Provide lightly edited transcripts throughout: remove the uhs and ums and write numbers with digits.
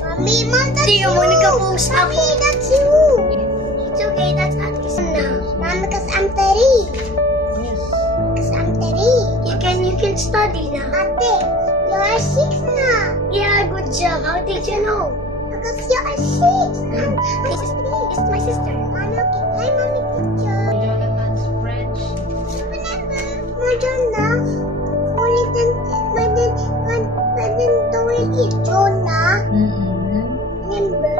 Mommy, Mom, that's See you, you. Monica Pose ako. Mommy, that's you. It's okay, that's Ate now. Mom, because I'm 30. Yes. Because I'm 30. You can study now. Ate, you are 6 now. Yeah, good job. How did you know? Because you are 6. This is my sister. Mommy, okay. Hi, Mommy, teacher. Jonathan's French. Remember, Jonah, only then it, Jonah. Remember?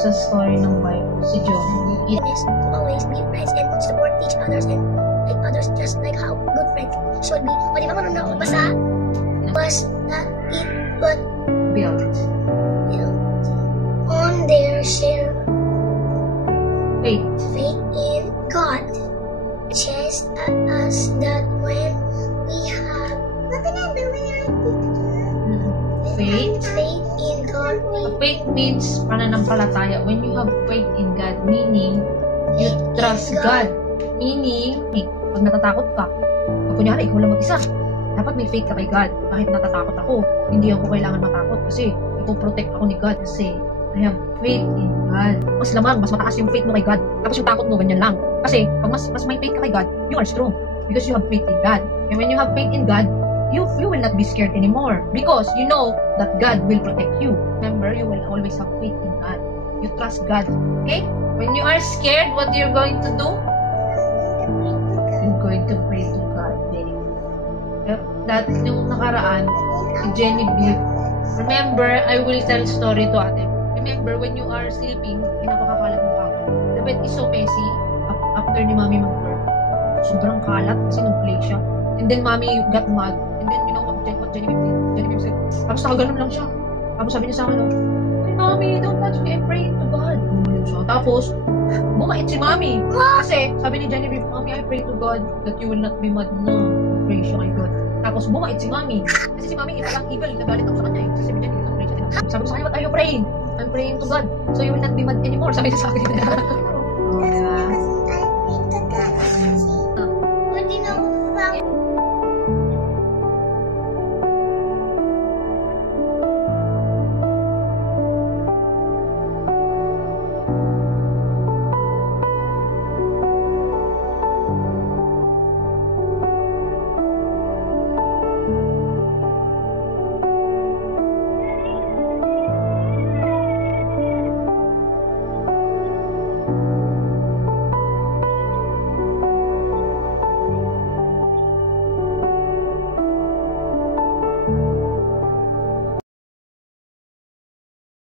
Sa story ng Bible, si John, It is to always be friends and support each others and like others just like how good friends should be. O di ba marunong ako basa? Was that it but built. built on their share Faith. faith in God. Just as that when we have But remember when I teacher. Faith. faith in God, we Faith means pananampalataya. When you have faith in God, meaning you trust God. Meaning, pag natatakot ka, pag kunyari, ikaw lang mag-isa, dapat may faith ka kay God. Kahit natatakot ako, hindi ako kailangan matakot kasi ipoprotect ako ni God kasi I have faith in God. Mas lamang, mas mataas yung faith mo kay God. Tapos yung takot mo, ganyan lang. Kasi, pag mas may faith ka kay God, you are strong because you have faith in God. And when you have faith in God, you will not be scared anymore because you know that God will protect you. Remember, you will always have faith in God. You trust God. Okay? When you are scared, what you're going to do? You're going to pray to God. Very good. That yung nakaraan, si Genevieve. Remember, I will tell story to ate. Remember, when you are sleeping, pinapakakalat mo ka. The bed is so messy after ni Mommy mag-work. Sobrang kalat kasi nag-play siya. And then Mommy got mad. And then, you know what Genevieve did? Genevieve said, tapos nakaganon lang siya. Tapos sabi niya sa akin, hey Mommy, don't touch me, I'm praying to God. Bumalik siya. Tapos, bumait si Mommy. Kasi, sabi ni Genevieve, Mommy, I pray to God that you will not be mad na. Pray siya kay God. Tapos, bumait si Mommy. Kasi si Mommy, parang evil, nagalit ako sa kanya. Kasi sabi niya, hindi pray siya. Sabi ko sa kanya, what are you praying? I'm praying to God. So you will not be mad anymore. Sabi niya sa akin. Because